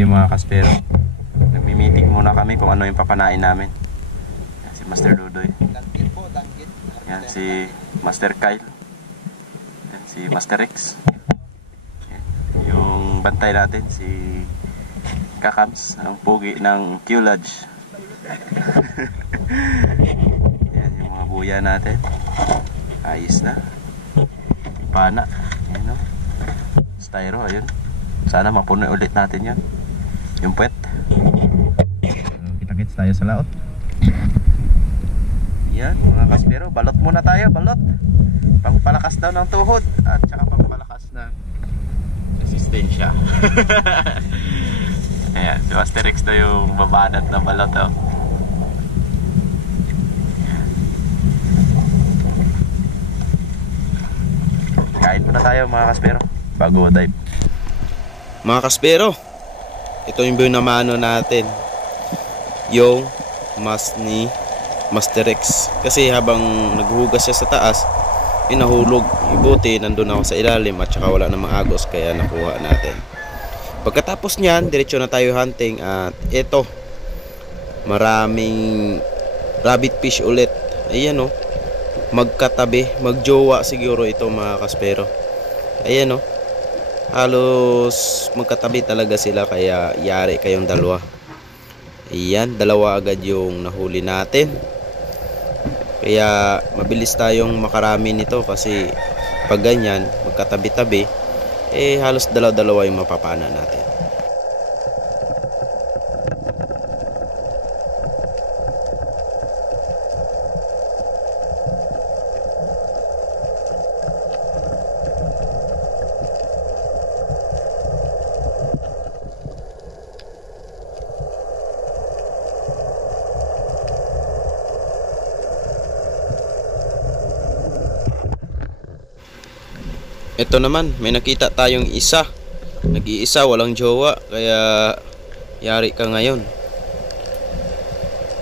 gabi mga kaspero. Nagmi-meeting muna kami kung ano yung papanain namin. Yan, si Master Dudoy. Yan si Master Kyle. Yan si Master Rex. Yan, yung bantay natin si Kakams, ang pugi ng Q-Lodge. Yan yung mga buya natin. Ayos na. Pana. Yan, no? Styro, ayun. Sana mapuno ulit natin yan. Yung puwet. Kita-kits tayo sa laot. Yan mga kaspero, balot muna tayo, balot. Pangpalakas daw ng tuhod at saka pangpalakas ng resistensya. Ayan, si Master Rex na yung babanat ng balot, oh. Kain muna tayo mga kaspero bago dive. Mga kaspero, ito yung binamano natin, yung mas ni Master Rex. Kasi habang naghuhugas siya sa taas, nahulog. Ibuti nandun ako sa ilalim at saka wala namang agos, kaya nakuha natin. Pagkatapos nyan, diretso na tayo hunting. At ito, maraming rabbit fish ulit. Ayan, oh, magkatabi, magjowa siguro ito mga kaspero. Ayan, oh, halos magkatabi talaga sila, kaya yari kayong dalawa. Ayan, dalawa agad yung nahuli natin. Kaya mabilis tayong makarami nito kasi pag ganyan, magkatabi-tabi, halos dalaw-dalawa yung mapapana natin. Ito naman, may nakita tayong isa. Nag-iisa, walang jowa, kaya yari ka ngayon.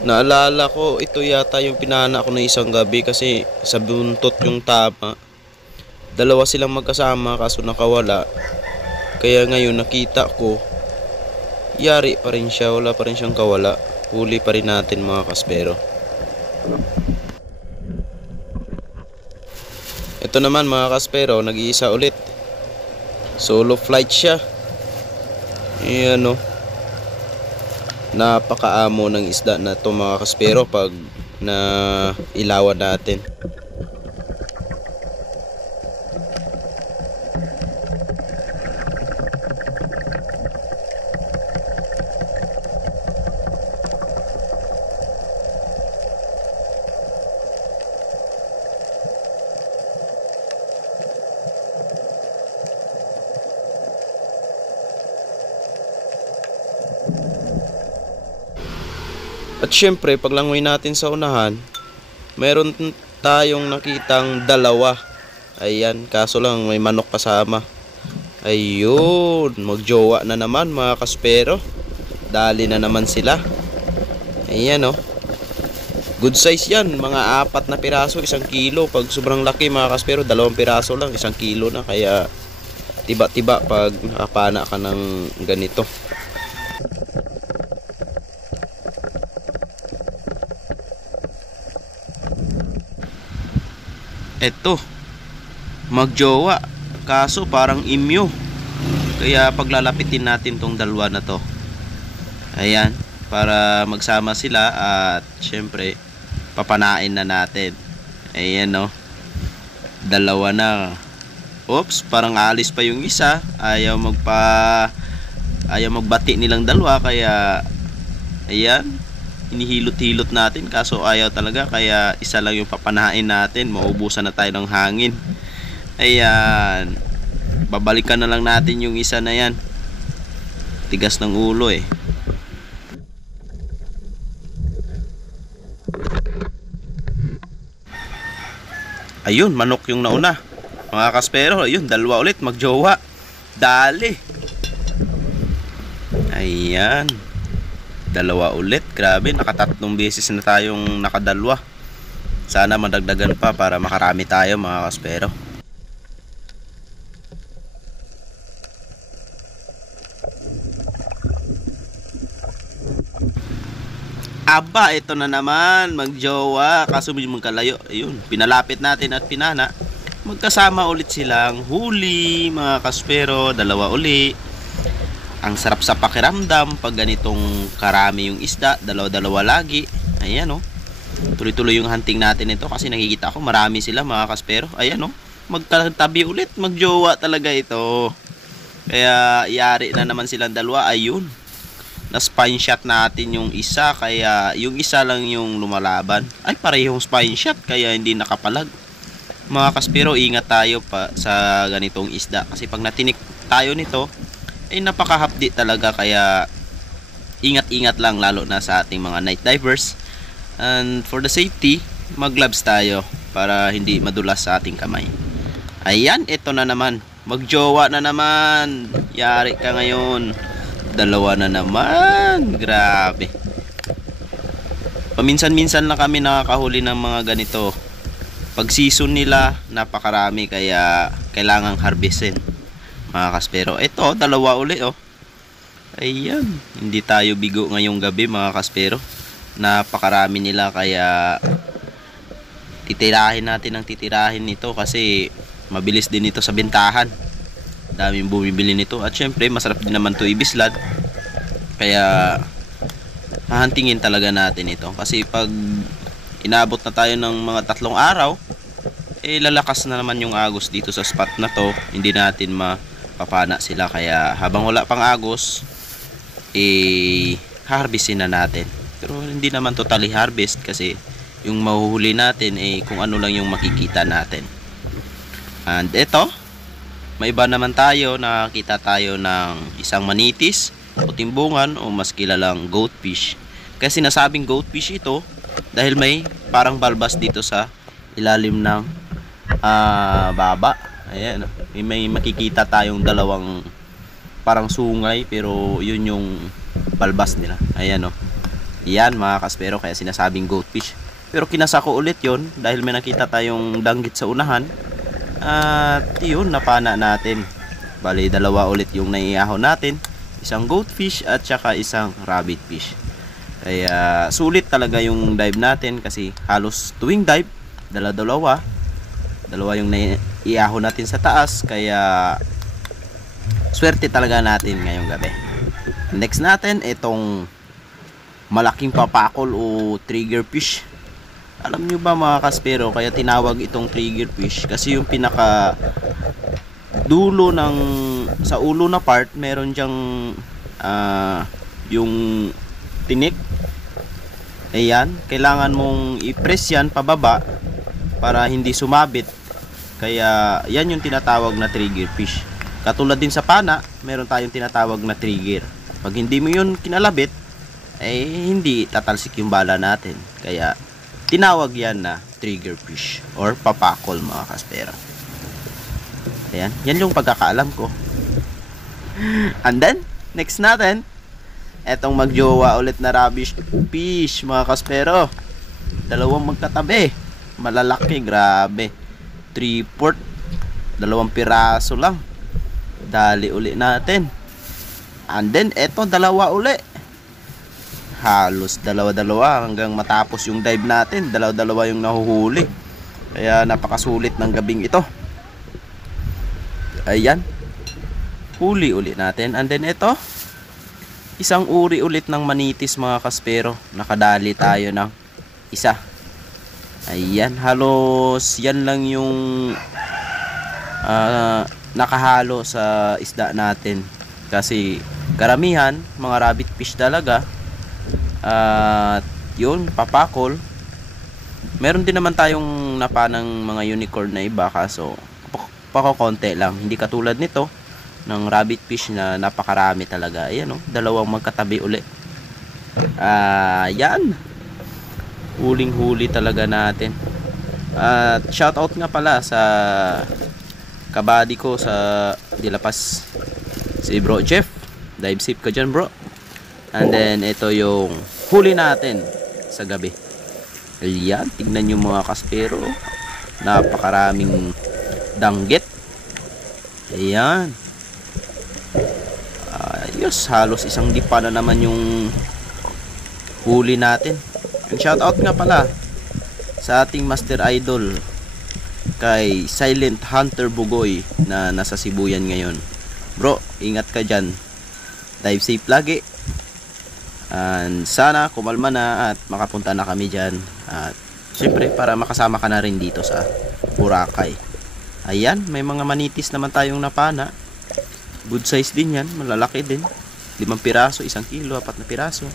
Naalala ko, ito yata yung pinana ko na isang gabi kasi sa buntot yung tama. Dalawa silang magkasama kaso nakawala. Kaya ngayon nakita ko, yari pa rin siya, wala pa rin siyang kawala. Huli pa rin natin mga kaspero. Ito naman mga kaspero, nag-iisa ulit. Solo flight siya. Ayan, oh. Napakaamo ng isda na ito mga kaspero pag na ilawan natin. At syempre, paglangoy natin sa unahan, meron tayong nakitang dalawa. Ayan, kaso lang may manok kasama. Ayun, magjowa na naman mga kaspero. Dali na naman sila. Ayan, oh. Good size yan, mga 4 na piraso, 1 kilo. Pag sobrang laki mga kaspero, 2 piraso lang, 1 kilo na. Kaya tiba-tiba pag nakapana ka ng ganito. Eto, magjowa, kaso parang imyo. Kaya paglalapitin natin tong dalawa na to. Ayan, para magsama sila at syempre papanain na natin. Ayan, no, dalawa na. Oops, parang alis pa yung isa. Ayaw magbati nilang dalawa, kaya ayan, inihilot-hilot natin kaso ayaw talaga, kaya isa lang yung papanain natin. Maubusan na tayo ng hangin. Ayan, babalikan na lang natin yung isa na yan. Tigas ng ulo eh. Ayun, manok yung nauna mga kaspero. Ayun, dalawa ulit magjowa. Dali. Ayan, dalawa ulit. Grabe, nakatatlong beses na tayong nakadalwa. Sana madagdagan pa para makarami tayo mga kaspero. Aba, ito na naman, magjowa. Kaso medyo magkalayo. Ayun, pinalapit natin at pinana. Magkasama ulit silang huli, mga kaspero. Dalawa uli. Ang sarap sa pakiramdam pag ganitong karami yung isda. Dalawa-dalawa lagi. Ayan oh. Tuloy-tuloy yung hunting natin ito kasi nakikita ko marami sila, mga kaspero. Ayan oh. Magkatabi ulit, magjowa talaga ito. Kaya yari na naman silang dalawa. Ayun. Na-spine shot natin yung isa, kaya yung isa lang yung lumalaban. Ay, parehong spine shot, kaya hindi nakapalag. Mga kaspero, ingat tayo pa sa ganitong isda. Kasi pag natinik tayo nito, ay napakahapdi talaga. Kaya ingat-ingat lang, lalo na sa ating mga night divers. And for the safety, mag-gloves tayo para hindi madulas sa ating kamay. Ayan, ito na naman. Magjowa na naman. Yari ka ngayon. Dalawa na naman. Grabe. Paminsan-minsan na kami nakakahuli ng mga ganito. Pag season nila, napakarami, kaya kailangang harvestin, mga kaspero. Ito, dalawa uli oh. Ayan. Hindi tayo bigo ngayong gabi, mga kaspero. Napakarami nila, kaya titirahin natin ang titirahin nito kasi mabilis din ito sa bentahan. Daming bumibili nito at syempre masarap din naman to ibislad, kaya hahantingin talaga natin ito kasi pag inabot na tayo ng mga 3 araw, eh lalakas na naman yung agos dito sa spot na to, hindi natin mapapana sila. Kaya habang wala pang agos, eh harvestin na natin, pero hindi naman totally harvest kasi yung mahuhuli natin eh kung ano lang yung makikita natin. And ito, may iba naman tayo, nakakita tayo ng isang manitis o timbungan o mas kilalang goatfish. Kasi sinasabing goatfish ito dahil may parang balbas dito sa ilalim ng baba. Ayan, may makikita tayong dalawang parang sungay pero yun yung balbas nila. Ayan o. Yan, mga kaspero, kaya sinasabing goatfish. Pero kinasa ko ulit yun dahil may nakita tayong danggit sa unahan. At yun, napana natin. Bali, dalawa ulit yung naiahon natin. Isang goatfish at saka isang rabbit fish. Kaya sulit talaga yung dive natin kasi halos tuwing dive, dalawa yung naiahon natin sa taas. Kaya swerte talaga natin ngayong gabi. Next natin, itong malaking papakol o trigger fish. Alam nyo ba, mga kaspero, kaya tinawag itong trigger fish kasi yung pinaka dulo ng sa ulo na part, meron diyang yung tinik. Ayan, kailangan mong i-press yan pababa para hindi sumabit. Kaya yan yung tinatawag na trigger fish. Katulad din sa pana, meron tayong tinatawag na trigger. Pag hindi mo yun kinalabit, eh hindi tatalsik yung bala natin. Kaya tinawag yan na trigger fish or papakol, mga kaspero. Ayan, yan yung pagkakaalam ko. And then, next natin, etong magjowa ulit na rabbit fish, mga kaspero. Dalawang magkatabi. Malalaki, grabe. 3/4. 2 piraso lang. Dali uli natin. And then, eto, dalawa uli. Halos dalawa-dalawa hanggang matapos yung dive natin. Dalawa-dalawa yung nahuhuli. Kaya napakasulit ng gabing ito. Ayan. Huli ulit natin. And then ito, isang uri ulit ng manitis, mga kaspero. Nakadali tayo ng isa. Ayan. Halos yan lang yung nakahalo sa isda natin. Kasi karamihan, mga rabbit fish talaga. At yun, papakol. Meron din naman tayong napanang mga unicorn na iba, kaso pakokonti lang, hindi katulad nito ng rabbit fish na napakarami talaga. Ayan o, dalawang magkatabi uli. Yan, huling huli talaga natin. At shoutout nga pala sa kabady ko sa Dilapas, si Bro Jeff. Dive safe ka dyan, bro. And then ito yung huli natin sa gabi. Ayan, tignan nyo, mga kaspero. Napakaraming danggit. Ayan. Ayos, halos isang dipa na naman yung huli natin. And shoutout nga pala sa ating Master Idol kay Silent Hunter Bugoy na nasa Sibuyan ngayon. Bro, ingat ka dyan. Dive safe lagi. And sana kumalma na at makapunta na kami dyan. At syempre para makasama ka na rin dito sa Boracay. Ayan, may mga manitis naman tayong napana. Good size din yan, malalaki din. 5 piraso, 1 kilo, 4 na piraso.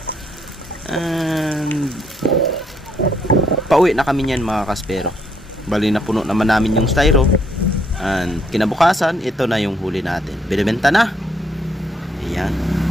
And pauwi na kami niyan mga kaspero. Bali na puno naman namin yung styro. And kinabukasan, ito na yung huli natin. Binibenta na. Ayan.